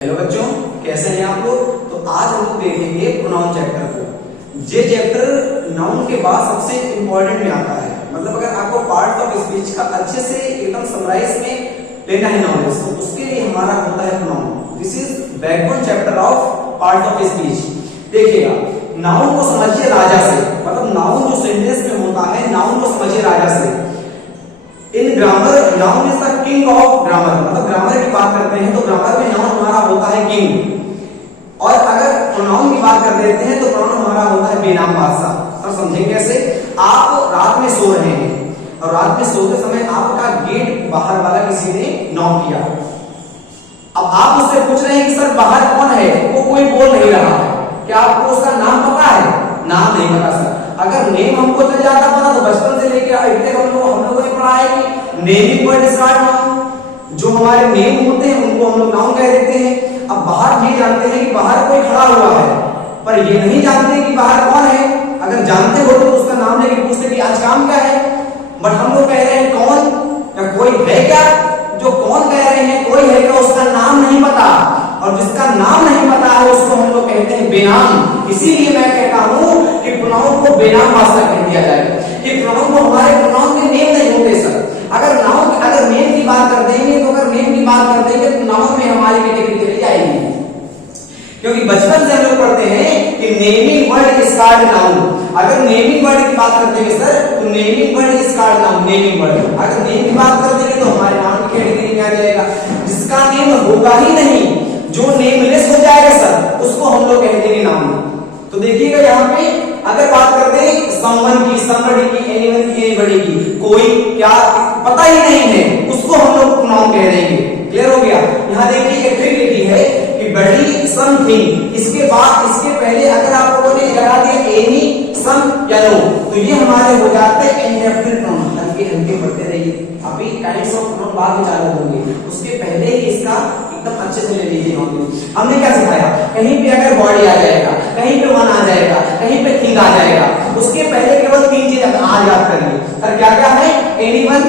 Hello बच्चों, कैसे हैं आप लोग। तो आज हम लोग देखेंगे प्रोनाउन चैप्टर को। ये चैप्टर नाउन के बाद सबसे इंपॉर्टेंट में आता है। मतलब अगर आपको पार्ट ऑफ स्पीच का अच्छे से एकदम समराइज में लेना है नॉलेज, तो उसके लिए हमारा होता है pronoun. This is backbone chapter of part of speech. देखिएगा, नाउन को समझिए राजा से। मतलब नाउन जो सेंटेंस में होता है, नाउन को समझिए राजा से। इन grammar noun is the king of grammar. मतलब ग्रामर की बात करते हैं तो ग्रामर में नाउन हमारा होता है किंग। और अगर प्रोनाउन की बात कर देते हैं तो प्रोनाउन हमारा होता है बेनाम बादशाह। अब समझेंगे कैसे। आप रात में सो रहे हैं और रात में सोते समय आपका गेट बाहर वाला किसी ने नॉक किया। अब आप उससे पूछ रहे हैं कि सर बाहर कौन है, वो कोई बोल नहीं रहा है। क्या आपको उसका नाम पता है? नाम नहीं पता सर। अगर नेम हमको चल जाता पता तो बचपन से लेकर अब तक हम लोगों ने पढ़ा है कि नेमिंग वर्ड स्टार्ट नाउन। जो हमारे नेम होते हैं उनको हम लोग नाउन कह देते हैं। अब बाहर ये जानते हैं कि बाहर कोई खड़ा हुआ है, पर ये नहीं जानते कि बाहर कौन है। अगर जानते हो तो उसका नाम लेके पूछते कि आज काम क्या है। बट हम लोग कह रहे हैं कौन या कोई है क्या। जो कौन कह रहे हैं कोई है क्या, उसका नाम नहीं पता। और जिसका नाम नहीं पता है उसको हम लोग कहते हैं बेनाम। इसीलिए मैं कहता हूं कि प्रोनाउन को बेनाम बादशाह कह दिया जाए। कि प्रोनाउन को हमारे प्रोनाउन के नेम नहीं होते सर। अगर नेम की बात कर देंगे तो अगर नेम की बात कर देंगे तो नाउन में हमारी कैटेगरी चली जाएगी। क्योंकि बचपन से हम लोग पढ़ते हैं कि naming word is called noun. अगर नेमिंग वर्ड की बात करते हैं सर तो naming word is called noun. Naming word अगर नेम की बात कर देंगे तो हमारे नाउन की कैटेगरी में आ जाएगा। जिसका नेम होगा ही नहीं, जो नेमलेस हो जाएगा सर, उसको हम लोग कहते हैं नाउन। तो देखिएगा यहाँ पे अगर बात करते हैं समवन की, समबडी की, एनीवन की, एनीबडी की, कोई क्या पता ही नहीं है, उसको हम लोग नाउन कह देंगे। क्लियर हो गया। यहाँ देखिए एक ट्रिक लिखी है कि बड़ी समथिंग, इसके बाद इसके पहले अगर आप लोगों ने लगा दिया एनी, सम या नो, तो ये हमारे हो जाते हैं इंडेफिनिट प्रोनाउन। हल्के हल्के पढ़ते रहिए, अभी काइंड्स ऑफ प्रोनाउन बाद में चालू होंगे, उसके पहले ही इसका एकदम अच्छे से ले लीजिए नॉलेज। हमने क्या सिखाया, कहीं पे अगर बॉडी आ जाएगा, कहीं पे वन आ जाएगा, कहीं पे थिंग आ जाएगा, उसके पहले केवल तीन चीज आज याद करिए सर। क्या क्या है? एनीवन,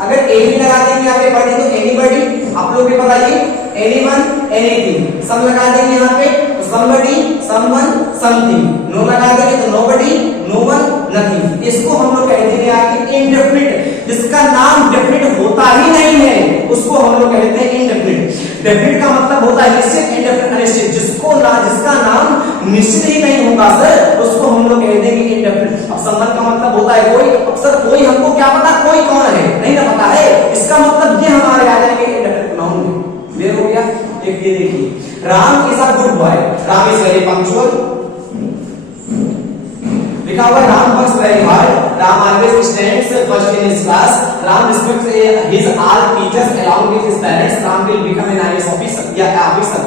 अगर एनी लगा देंगे यहाँ पे बॉडी तो एनीबडी, आप लोग के बताइए। एनीवन, एनीथिंग, सम लगा देंगे यहाँ पे तो समबडी, समवन, समथिंग, नो लगा देंगे तो नोबडी, नोवन, नथिंग। इसको हम लोग कहते हैं आगे इनडेफिनिट। जिसका नाम डेफिनिट होता ही नहीं है उसको हम लोग कहते हैं इनडेफिनिट। डेफिनिट का मतलब होता है निश्चित, इनडेफिनिट अनिश्चित। जिसका नाम निश्चित ही नहीं होगा सर, उसको हम लोग कहते हैं इनडेफिनिट। अब संबंध का मतलब होता है कोई। अब सर कोई हमको क्या पता कोई कौन है, नहीं ना पता है, इसका मतलब ये हमारे आ जाएंगे इनडेफिनिट प्रोनाउन में। क्लियर हो गया। एक ये देखिए, Ram is a good boy. Ram is very punctual. लिखा हुआ है Ram works very hard. Ram always stands first in his class. Ram respects his all teachers along with his parents. Ram will become an IAS officer या ऑफिसर।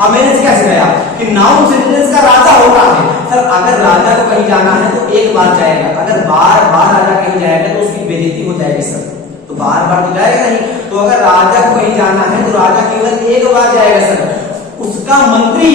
अब मैंने क्या सिखाया कि नाउन सेंटेंस का राजा होता है सर। अगर राजा को कहीं जाना है तो एक बार जाएगा, अगर बार बार राजा कहीं जाएगा तो उसकी बेइज्जती हो जाएगी सर। तो बार बार तो जाएगा नहीं। तो अगर राजा को कहीं जाना है तो राजा केवल एक बार जाएगा सर। उसका मंत्री,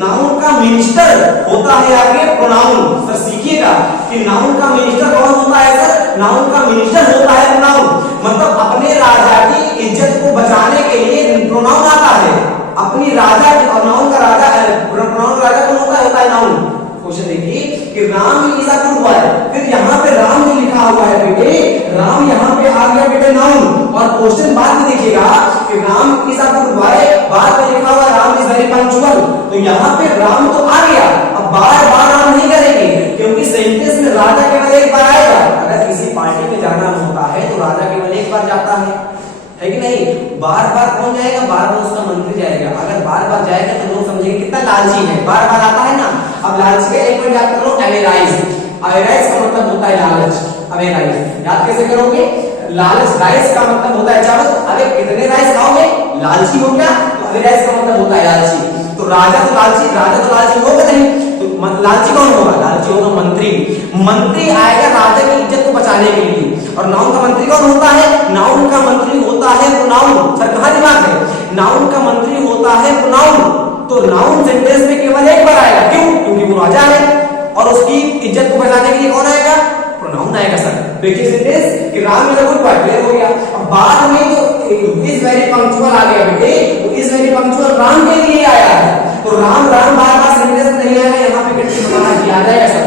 नाउन का मिनिस्टर होता है आगे प्रोनाउन। सर सीखिएगा कि नाउन का मिनिस्टर कौन होता है सर। नाउन का मिनिस्टर होता है प्रोनाउन। मतलब अपने राजा की इज्जत को बचाने के लिए प्रोनाउन आता है। अपनी राजा और नाउन का राजा, प्रोनाउन राजा कौन होता है नाउन। क्वेश्चन देखिए कि Ram is a good boy. फिर यहाँ पे राम जो लिखा हुआ है बेटे, राम यहाँ पे आ गया बेटे नाउन। और क्वेश्चन बाद में देखिएगा कि Ram is a good boy, बाद में लिखा हुआ राम इज वेरी पंक्चुअल। तो यहाँ पे राम तो आ गया, अब बार बार राम नहीं करेंगे क्योंकि सेंटेंस में राजा केवल एक बार आएगा। अगर किसी पार्टी में जाना होता है तो राजा केवल एक बार जाता है कि नहीं। बार बार कौन जाएगा? बार बार उसका मंत्री जाएगा। अगर बार बार जाएगा तो लोग समझेंगे कितना लालची है, बार बार आता है ना। अब लालची का एक मिनट याद करो, अवेराइज। अवेराइज का मतलब होता है लालच। अवेराइज याद कैसे करोगे? लालच, राइस का मतलब होता है चावल। अरे कितने राइस खाओगे? लालची हो क्या? तो अवेराइज का मतलब होता है लालची। तो राजा तो लालची होगा नहीं। तो लालची कौन होगा? लालची होगा मंत्री। मंत्री आएगा राजा की इज्जत को बचाने के लिए। और नाउन का मंत्री कौन होता है? नाउन का मंत्री होता है प्रोनाउन। सर कहां दिमाग है? नाउन का मंत्री होता है प्रोनाउन। तो नाउन सेंटेंस में केवल एक बार आएगा। क्यों? क्योंकि वो राजा है और उसकी इज्जत को बचाने के लिए कौन आएगा? प्रोनाउन आएगा सर। देखिए सेंटेंस कि Ram is a good boy. Clear हो गया। अब बाद में जो इज वेरी पंक्चुअल आ गया बेटे, तो इज वेरी पंक्चुअल राम के लिए आया है, तो राम राम बार बार सेंटेंस नहीं आया, यहाँ पे कितनी हमारा ही आ जाएगा सर।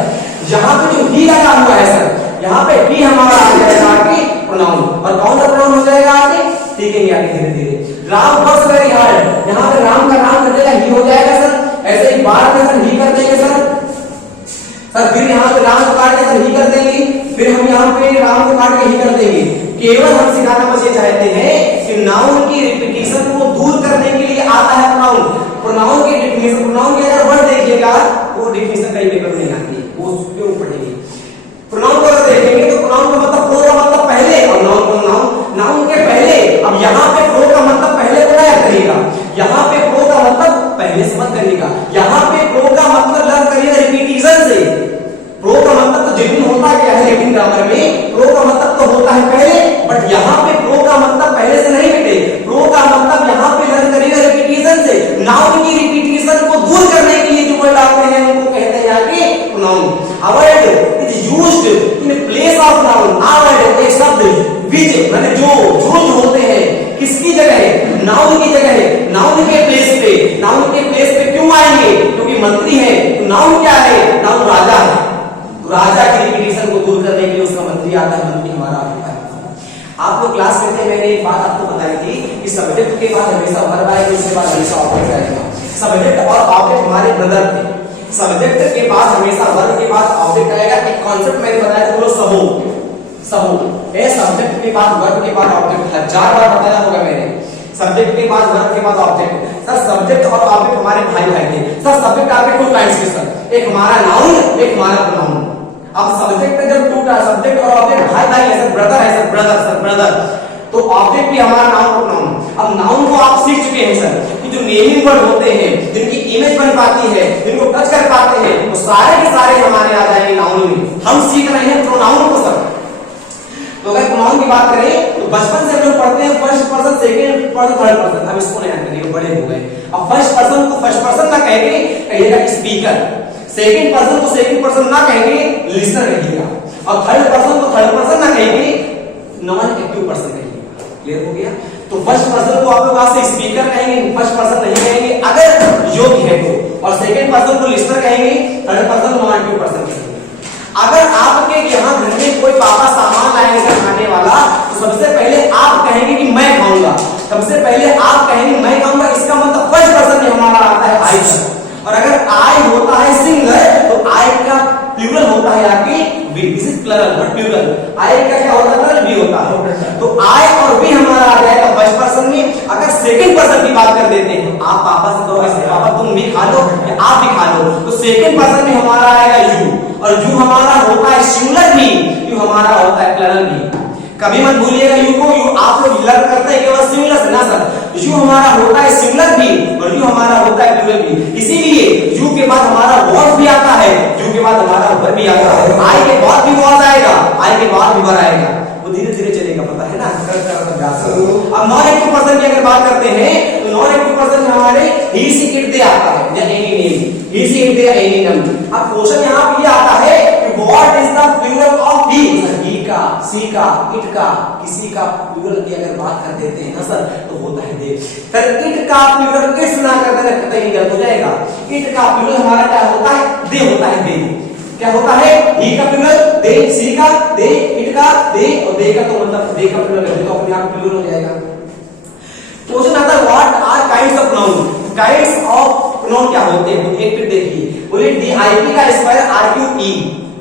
जहाँ पे जो ही लगा हुआ है सर, यहाँ पे ही हमारा आ जाएगा आगे प्रोनाउन, और कौन सा प्रोनाउन हो जाएगा आगे, ठीक है आगे धीरे धीरे। राम वर्क्स वेरी हार्ड, यहाँ पे राम का राम कर देगा ही हो जाएगा सर। ऐसे ही बार में सर ही कर देंगे सर, फिर यहाँ पे राम को काट के सर ही कर देंगे, फिर हम यहाँ पे राम को काट के ही कर देंगे। केवल हम सिखाना बस ये चाहते हैं कि नाउन की रिपीटिशन को दूर करने के लिए आता है प्रोनाउन। प्रोनाउन की डेफिनेशन, प्रोनाउन की अगर वर्ड देखिएगा वो डेफिनेशन कहीं पेपर में नहीं आती, वो क्यों पढ़ेंगे। प्रोनाउन को अगर देखेंगे तो प्रोनाउन का मतलब प्रो का मतलब पहले, और नाउन का नाउन के पहले। अब यहाँ पे प्रो का मतलब पहले को याद करिएगा, यहाँ पे प्रो का मतलब पहले से मत करिएगा, यहाँ पे प्रो का मतलब लर्न करिएगा रिपीटिशन से। प्रो का मतलब तो जेन्युइन होता क्या है लेकिन ग्रामर में प्रो का मतलब तो होता है पहले, बट यहाँ पे प्रो का मतलब पहले से नहीं बेटे, प्रो का मतलब यहाँ पे लर्न करिएगा रिपीटिशन से। नाउन की रिपीटिशन को दूर करने के लिए जो वर्ड आते हैं उनको कहते हैं आगे pronoun. A word is used in place of noun. A word एक शब्द विच माने जो होते हैं किसकी जगह है, नाउन की जगह है, नाउन के प्लेस पे। नाउन के प्लेस पे क्यों आएंगे, क्योंकि मंत्री है, तो नाउन क्या है, नाउन राजा है, राजा की रिपीटिशन को दूर करने के लिए उसका मंत्री आता है, मंत्री हमारा होता है। आप लोग क्लास में थे, मैंने एक बात आपको बताई थी कि सब्जेक्ट के बाद हमेशा वर्ब आएगा, उसके बाद हमेशा ऑब्जेक्ट आएगा। सब्जेक्ट और ऑब्जेक्ट हमारे ब्रदर थे, सब्जेक्ट के बाद हमेशा वर्ब के बाद ऑब्जेक्ट आएगा। एक कॉन्सेप्ट मैंने बताया था, बोलो सबूत ए सब्जेक्ट के बाद वर्ब के बाद ऑब्जेक्ट, 1000 बार बताया होगा मैंने। सब्जेक्ट के बाद वर्ब के बाद ऑब्जेक्ट। सर सब्जेक्ट और ऑब्जेक्ट हमारे भाई थे सर। सब्जेक्ट आपके टू काइंड्स के सर, एक हमारा नाउन, एक हमारा प्रोनाउन। अब सब्जेक्ट में जब टू सब्जेक्ट और ऑब्जेक्ट भाई है सर, ब्रदर है सर, ब्रदर, तो ऑब्जेक्ट भी हमारा नाउन प्रोनाउन। अब नाउन को आप सीख चुके हैं सर कि जो नेमिंग वर्ड होते हैं, जिनकी इमेज बन पाती है, जिनको टच कर पाते हैं, वो सारे के सारे हमारे आ जाएंगे नाउन में। हम सीख रहे हैं प्रोनाउन को सर। तो अगर प्रोनाउन की बात करें तो बचपन से हम लोग पढ़ते हैं first person, second person, third person. अब इसको नहीं करेंगे, बड़े हो गए। अब फर्स्ट पर्सन को फर्स्ट पर्सन ना कहेंगे, कहिएगा स्पीकर। सेकंड पर्सन को सेकंड पर्सन ना कहेंगे, लिसनर कहिएगा। और थर्ड पर्सन को थर्ड पर्सन ना कहेंगे, नॉन एक्टिव पर्सन कहिएगा। क्लियर हो गया। तो फर्स्ट पर्सन को आप लोग आज से स्पीकर कहेंगे, फर्स्ट पर्सन नहीं कहेंगे अगर योग्य है तो, और सेकंड पर्सन को लिसनर कहेंगे, third person non active person कहेंगे। अगर आपके यहाँ घर में कोई पापा सामान लाएंगे खाने वाला, तो सबसे पहले आप कहेंगे कि मैं खाऊंगा, सबसे पहले आप कहेंगे मैं खाऊंगा। इसका मतलब फर्स्ट पर्सन में हमारा आता है आई। और अगर आई होता है सिंगुलर तो आई का प्लूरल होता है आगे we. This is plural not plural. I का क्या होता है, वी होता है। तो आई और वी हमारा आ जाएगा फर्स्ट पर्सन में। अगर सेकंड पर्सन की बात कर देते हैं, आप पापा से कहोगे पापा तुम भी खा लो या आप भी खा लो, तो सेकंड पर्सन में हमारा आएगा यू। और यू हमारा होता है सिंगुलर भी, यू हमारा होता है प्लूरल भी। कभी मत भूलिएगा यू को, यू आप लोग लर्न करते हैं केवल सिंगुलर से ना सर। यू हमारा होता है सिंगुलर भी और यू हमारा होता है प्लूरल भी। इसीलिए यू के बाद हमारा वॉज भी आता है, यू के बाद हमारा वर्ब भी आता है। आई के बाद भी वॉज आएगा, आई के बाद भी वर्ब आएगा, वो धीरे धीरे चलेगा, पता है ना। अब नॉन एक्टिव पर्सन की अगर बात करते हैं तो नॉन एक्टिव पर्सन में हमारे ही सी इट दे आता है या any name, he she it they any name. अब क्वेश्चन यहाँ पे आता है कि what is the plural of he. He का, सी का, इट का, किसी का प्लूरल की अगर बात कर देते हैं ना सर तो होता है दे। सर इट का प्लूरल इट्स ना कर देना कतई गलत हो जाएगा। इट का प्लूरल हमारा क्या होता है, दे होता है। दे क्या होता है, ही का प्लूरल दे, सी का दे, इट का दे, और दे का तो मतलब दे का प्लूरल है, तो अपने आप प्लूरल हो जाएगा। क्वेश्चन आता है what are kinds of pronoun. Kinds of pronoun क्या होते हैं, एक फिर देखिए। बोले डीआईपी का स्क्वायर आरक्यूई,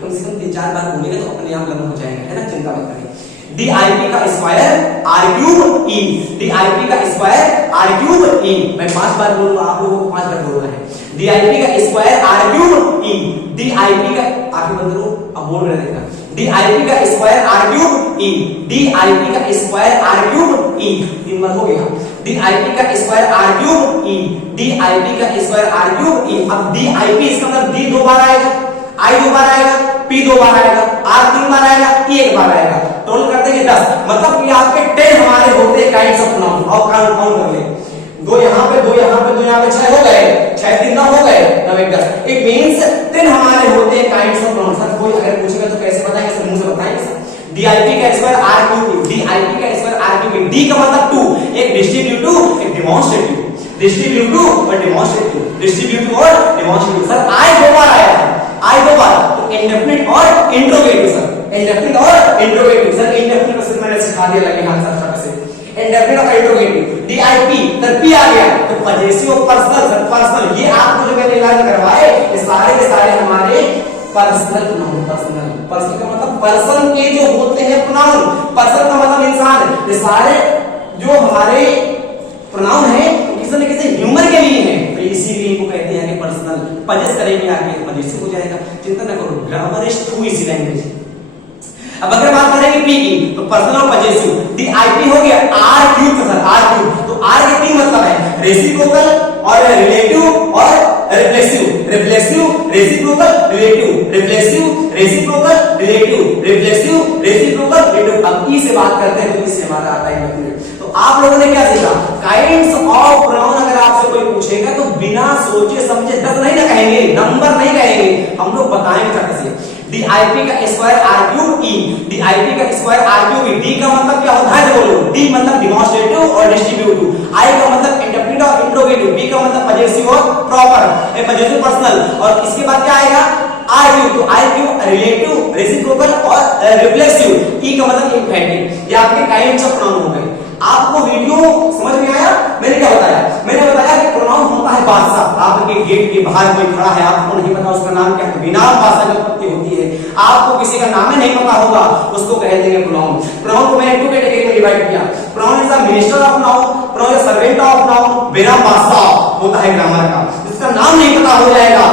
कम से कम 3-4 बार बोलेंगे तो अपने आप लर्न हो जाएगा, है ना, चिंता मत करिए। डीआईपी का square R cube E, DIP का स्क्वायर आर क्यूब ई। मैं 5 बार बोलूंगा, आप लोगों को 5 बार बोलना है। डीआईपी का square R cube E, DIP का आगे बंद करो, अब बोल रहे देखना। डीआईपी का square R cube E, DIP का स्क्वायर आर क्यूब ई। 3 बार हो गया। डीआईपी का square R cube E, DIP का स्क्वायर आर क्यूब ई। अब डीआईपी इसका मतलब डी 2 बार आएगा, आई 2 बार आएगा, पी 2 बार आएगा, आर 3 बार आएगा, ई 1 बार आएगा। टोटल करते हैं 10, मतलब कि आपके 10 हमारे होते हैं काइंड्स ऑफ प्रोनाउन। और काउंट कर ले, 2 यहाँ पे, 2 यहाँ पे, 2 यहाँ पे, 6 हो गए, 6 3 9 हो गए, 9 1 10। इट मींस 10 हमारे होते हैं काइंड्स ऑफ प्रोनाउन। सर कोई अगर पूछेगा तो कैसे बताएंगे सर, मुंह से बताएंगे सर। डीआईपी का स्क्वायर आर क्यूब, डीआईपी का स्क्वायर आर क्यूब। डी का मतलब टू, एक डिस्ट्रीब्यूटिव एक डेमोंस्ट्रेटिव। डिस्ट्रीब्यूटिव और डेमोंस्ट्रेटिव, डिस्ट्रीब्यूटिव और डेमोंस्ट्रेटिव। सर आई दो बार आया है, आई दो बार, तो इंडेफिनिट और इंट्रोगेटिव सर, इंडेफिनिट और इंट्रोगेटिव सर, इंडेफिनिट को सिर्फ मैंने सिखा दिया लगे हाथ सर से, इंडेफिनिट और इंट्रोगेटिव। डीआईपी सर पी आ गया तो पजेसिव और पर्सनल सर, पर्सनल ये आपको जो मैंने इलाज करवाए ये सारे के सारे हमारे पर्सनल प्रोनाउन, पर्सनल, पर्सनल का मतलब पर्सन के जो होते हैं प्रोनाउन, पर्सन का मतलब इंसान, ये सारे जो हमारे प्रोनाउन है किसी न किसी ह्यूमन के लिए है, तो इसीलिए इनको कहते हैं कि पर्सनल। पजेस करेंगे आगे पजेसिव हो जाएगा, चिंता न करो, grammar is too easy language. अब अगर बात करेंगे पी की तो पर्सनल और पजेसिव, डीआईपी हो गया R cube sir, R cube, तो आर के तीन मतलब है, रेसिप्रोकल और रिलेटिव और reflexive, reflexive reciprocal relative, reflexive reciprocal relative, reflexive reciprocal relative. अब ई से बात करते हैं तो इससे हमारा आता है डेफिनेट। तो आप लोगों ने क्या सीखा, काइंड्स ऑफ प्रोनाउन अगर आपसे कोई पूछेगा तो बिना सोचे समझे 10 नहीं ना कहेंगे, नंबर नहीं कहेंगे, हम लोग बताएंगे चट से। डीआईपी का square R cube E, DIP का square R cube E, D का मतलब क्या होता है बोलो, डी मतलब डेमोंस्ट्रेटिव और डिस्ट्रीब्यूटिव, आई का मतलब इंडेफिनिट और इंट्रोगेटिव, बी का मतलब पजेसिव और प्रॉपर, ए पजेसिव पर्सनल, और इसके बाद क्या आएगा आर क्यूब, तो आई क्यूब रिलेटिव, रेसिप्रोकल और रिफ्लेक्सिव, ई का मतलब एम्फैटिक। ये आपके काइंड्स ऑफ प्रोनाउन हो गए। आपको वीडियो समझ में आया? मैंने क्या बताया, मैंने बताया कि प्रोनाउन होता है बादशाह, आपके गेट के बाहर कोई खड़ा है, आपको नहीं पता उसका नाम क्या है, बिना बादशाह की उत्पत्ति होती है, आपको किसी का नाम ही नहीं पता होगा, उसको कह देंगे प्रोनाउन। प्रोनाउन को मैंने 2 कैटेगरी में डिवाइड किया, pronoun is the minister of noun, pronoun is servant of noun, बिना बादशाह होता है ग्रामर का, जिसका नाम नहीं पता हो जाएगा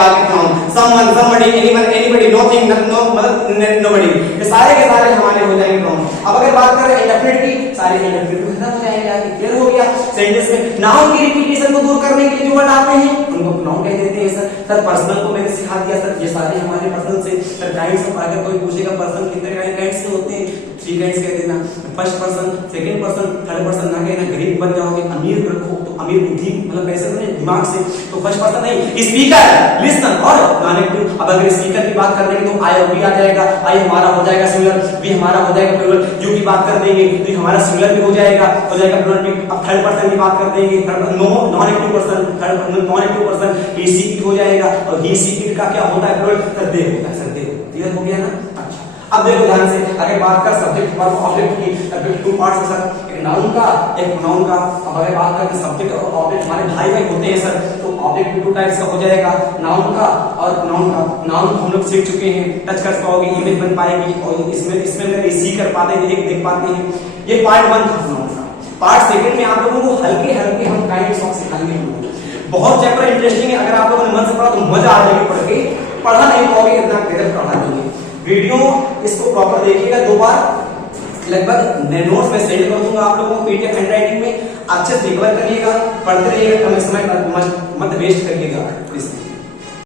आगे pronoun, someone, somebody, anyone, anybody, nothing, no मतलब नोबडी, ये सारे के सारे हमारे हो जाएंगे प्रोनाउन। अब अगर बात करें इंडेफिनिट की, सारे इंडेफिनिट खत्म हो जाएंगे, आगे क्लियर हो गया। सेंटेंस में नाउन की रिपीटेशन को दूर करने के लिए जो वर्ड आते हैं उनको प्रोनाउन कह देते हैं सर। सर पर्सनल को मैंने सिखा दिया सर, ये सारे हमारे पर्सनल से। सर काइंड्स ऑफ, अगर कोई पूछेगा पर्सन कितने काइंड्स के होते हैं, 3 काइंड्स कह देना, first person, second person, third person ना कहना, गरीब बन जाओगे, अमीर रखो तो अमीर बुद्धि मतलब पैसे नहीं दिमाग से, तो फर्स्ट पर्सन नहीं, स्पीकर, लिसनर और नॉन एक्टिव। अब अगर स्पीकर की बात कर देंगे तो आई और बी आ जाएगा, आई हमारा हो जाएगा सिंगुलर, बी हमारा हो जाएगा प्लूरल, यू की बात कर देंगे तो हमारा सिंगुलर भी हो जाएगा प्लूरल भी। अब थर्ड पर्सन की बात कर देंगे, non active person, third non active person, he she it हो जाएगा, और ही सी इट का क्या होता है प्लूरल, सर दे होता है, सर दे, क्लियर हो गया ना। अच्छा अब देखो ध्यान से, अगर बात कर सब्जेक्ट वर्ब ऑब्जेक्ट की, सब्जेक्ट 2 पार्ट्स है सर, एक नाउन का एक प्रोनाउन का। अब अगर बात करें सब्जेक्ट और ऑब्जेक्ट हमारे भाई भाई होते हैं सर, तो ऑब्जेक्ट 2 टाइप्स का हो जाएगा, नाउन का और प्रोनाउन का। नाउन हम लोग सीख चुके हैं, टच कर पाओगे, इमेज बन पाएगी, और इसमें अगर सी कर पाते हैं, एक देख पाते हैं। ये पार्ट 1 था प्रोनाउन का। पार्ट 2 में आप लोगों को हल्के हल्के हम काइंड्स ऑफ सिखाएंगे, बहुत चैप्टर इंटरेस्टिंग है, अगर आप लोगों ने मन से पढ़ा तो मजा आ जाएगी पढ़ के, पढ़ा नहीं पाओगे इतना क्लियर पढ़ा देंगे। वीडियो इसको प्रॉपर देखिएगा 2 बार, लगभग मैं नोट्स में सेंड कर दूंगा आप लोगों को पीडीएफ हैंडराइटिंग में, अच्छे से रिकवर करिएगा, पढ़ते रहिएगा, कम समय मत वेस्ट करिएगा।